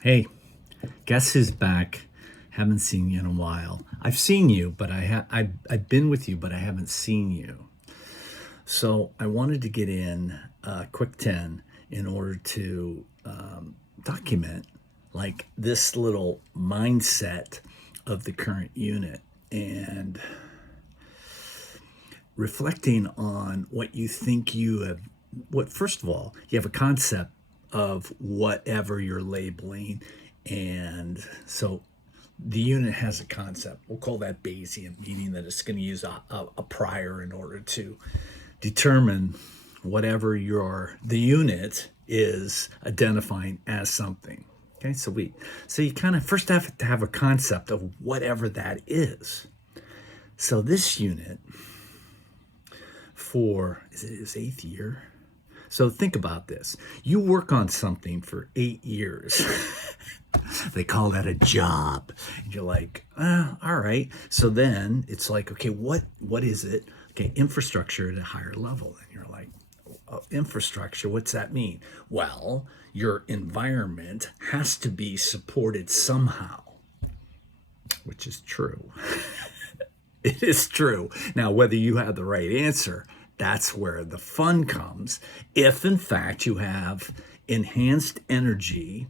Hey, guess who's back? Haven't seen you in a while. I've seen you, but I've been with you, but I haven't seen you. So I wanted to get in a quick 10 in order to document like this little mindset of the current unit and reflecting on what you think you have. What, first of all, you have a concept of whatever you're labeling, and so the unit has a concept. We'll call that Bayesian, meaning that it's going to use a prior in order to determine whatever the unit is identifying as something. Okay, so you kind of first have to have a concept of whatever that is. So this unit for, is it his eighth year? So think about this. You work on something for 8 years. They call that a job. And you're like, all right. So then it's like, okay, what is it? Okay, infrastructure at a higher level. And you're like, infrastructure, what's that mean? Well, your environment has to be supported somehow, which is true. It is true. Now, whether you have the right answer, that's where the fun comes. If, in fact, you have enhanced energy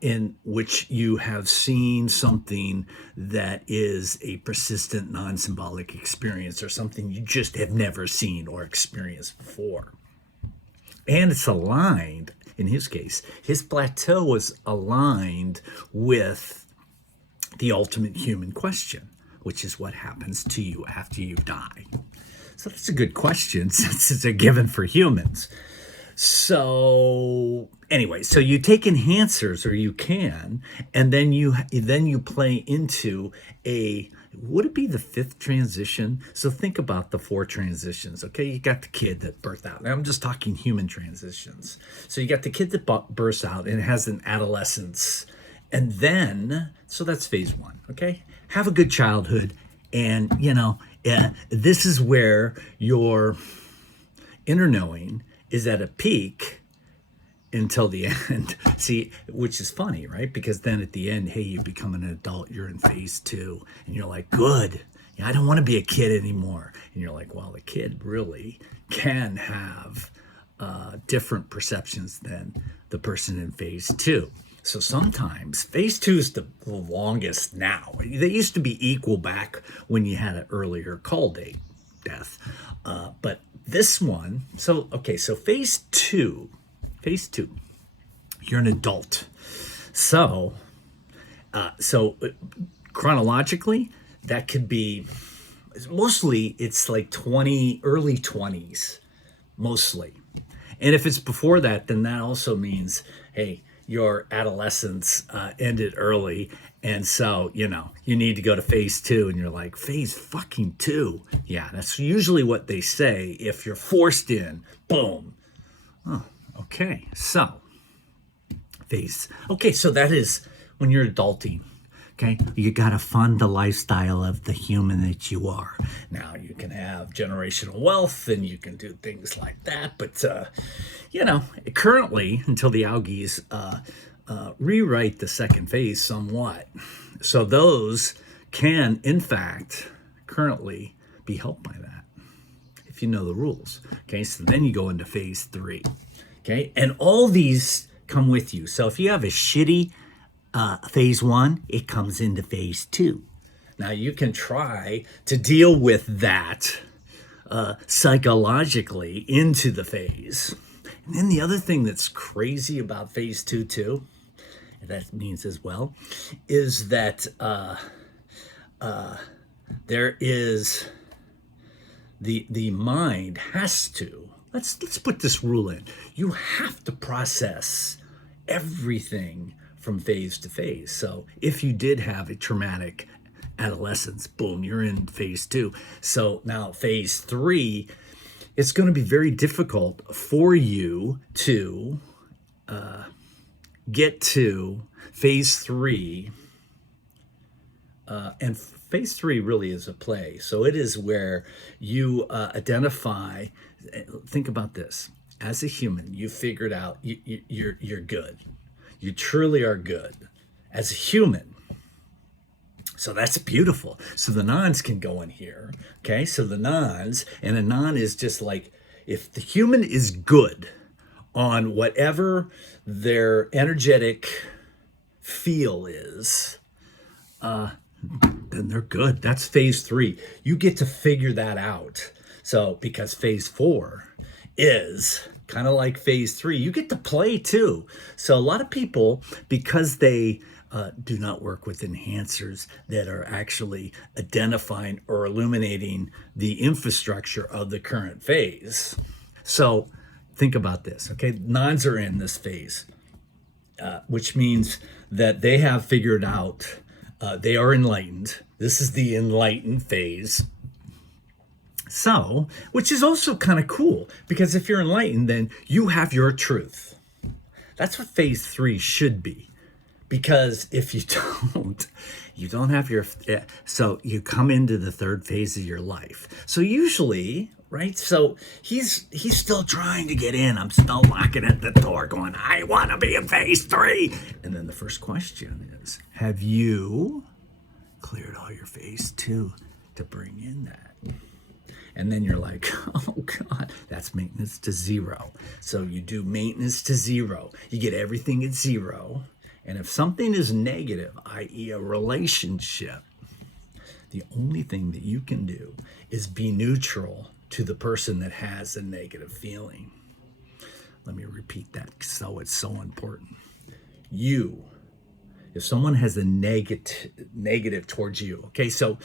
in which you have seen something that is a persistent non symbolic experience or something you just have never seen or experienced before. And it's aligned, in his case, his plateau was aligned with the ultimate human question, which is what happens to you after you die. So that's a good question since it's a given for humans. So anyway, so you take enhancers, or you can, and then you play into a, would it be the fifth transition? So think about the four transitions. Okay, you got the kid that birthed out. Now I'm just talking human transitions. So you got the kid that bursts out and has an adolescence, and then so that's phase one. Okay, have a good childhood, and this is where your inner knowing is at a peak until the end. See, which is funny, right? Because then at the end, hey, you become an adult, you're in phase two, and you're like, good. Yeah, I don't want to be a kid anymore. And you're like, well, the kid really can have different perceptions than the person in phase two. So sometimes phase two is the longest now. They used to be equal back when you had an earlier call date death. But this one, so okay, so phase two, you're an adult. So, so chronologically, that could be mostly it's like 20, early 20s, mostly. And if it's before that, then that also means, hey, your adolescence ended early. And so, you need to go to phase two. And you're like, phase fucking two. Yeah, that's usually what they say if you're forced in. Boom. Oh, okay. So, phase. Okay, so that is when you're adulting. Okay, you got to fund the lifestyle of the human that you are. Now you can have generational wealth and you can do things like that, but currently until the algaes rewrite the second phase somewhat, so those can in fact currently be helped by that if you know the rules. Okay, so then you go into phase three. Okay, and all these come with you. So if you have a shitty phase one, it comes into phase two. Now you can try to deal with that psychologically into the phase. And then the other thing that's crazy about phase two too, and that means as well, is that there is the mind has to, let's put this rule in. You have to process everything from phase to phase. So if you did have a traumatic adolescence, boom, you're in phase two. So now phase three, it's going to be very difficult for you to get to phase three. And phase three really is a play. So it is where you identify, think about this. As a human, you figured out you're good. You truly are good as a human. So that's beautiful. So the nons can go in here. Okay, so the nons, and a non is just like, if the human is good on whatever their energetic feel is, then they're good. That's phase 3. You get to figure that out. So because phase 4 is kind of like phase 3, you get to play too. So a lot of people, because they do not work with enhancers that are actually identifying or illuminating the infrastructure of the current phase. So think about this, okay? Nons are in this phase, which means that they have figured out, they are enlightened. This is the enlightened phase. So, which is also kind of cool, because if you're enlightened, then you have your truth. That's what phase 3 should be. Because if you don't have your, so you come into the third phase of your life. So usually, right? So he's still trying to get in. I'm still knocking at the door going, I want to be in phase 3. And then the first question is, have you cleared all your phase 2 to bring in that? And then you're like, oh God, that's maintenance to 0. So you do maintenance to 0. You get everything at 0. And if something is negative, i.e. a relationship, the only thing that you can do is be neutral to the person that has a negative feeling. Let me repeat that, so it's so important. If someone has a negative towards you, okay, so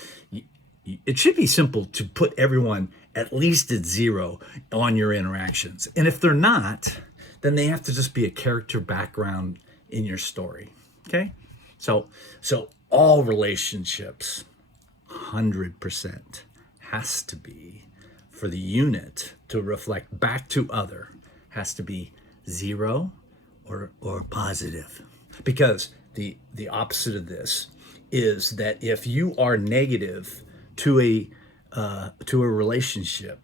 it should be simple to put everyone at least at 0 on your interactions. And if they're not, then they have to just be a character background in your story, okay? So all relationships, 100% has to be, for the unit to reflect back to other, has to be 0 or positive. Because the opposite of this is that if you are negative to a relationship,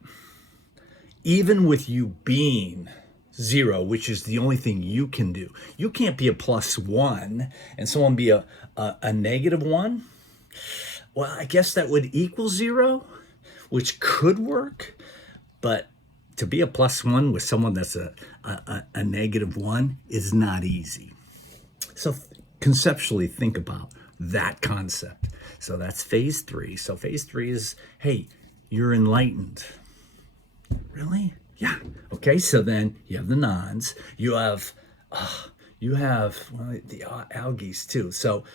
even with you being 0, which is the only thing you can do, you can't be a +1 and someone be a -1. Well, I guess that would equal 0, which could work, but to be a +1 with someone that's a -1 is not easy. So conceptually think about that concept. So that's phase 3. So phase 3 is, hey, you're enlightened. Really? Yeah. Okay, so then you have the nons. You have the algaes too. So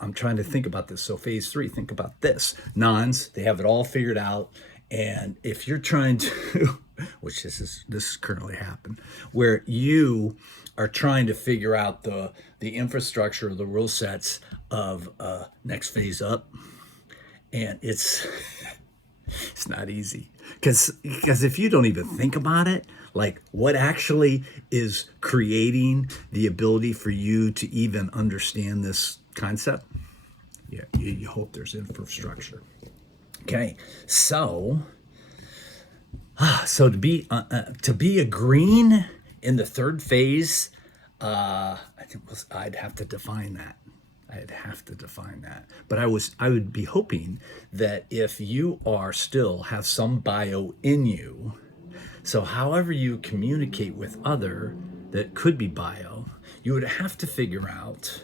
I'm trying to think about this. So phase 3, think about this. Nons, they have it all figured out. And if you're trying to, which this is currently happening, where you are trying to figure out the infrastructure, the rule sets of next phase up, and it's not easy, because if you don't even think about it, like what actually is creating the ability for you to even understand this concept, yeah, you hope there's infrastructure. Okay, so to be a green in the third phase, I'd have to define that. But I would be hoping that if you have some bio in you, so however you communicate with other that could be bio, you would have to figure out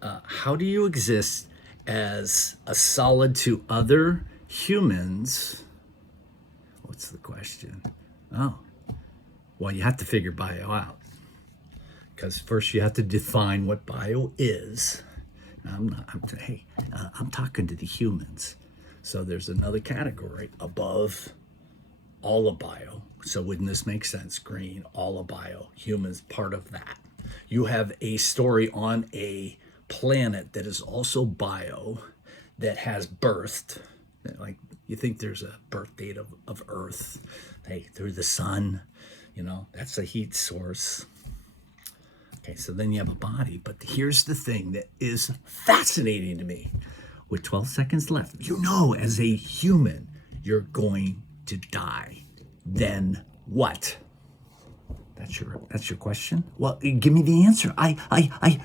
how do you exist as a solid to other humans. What's the question? Oh, well, you have to figure bio out, because first you have to define what bio is. I'm talking to the humans. So there's another category above all of bio. So wouldn't this make sense? Green, all of bio, humans, part of that. You have a story on a planet that is also bio, that has birthed, like you think there's a birth date of Earth, hey, through the sun, that's a heat source. Okay, so then you have a body, but here's the thing that is fascinating to me. With 12 seconds left, as a human, you're going to die. Then what? That's your question? Well, give me the answer. I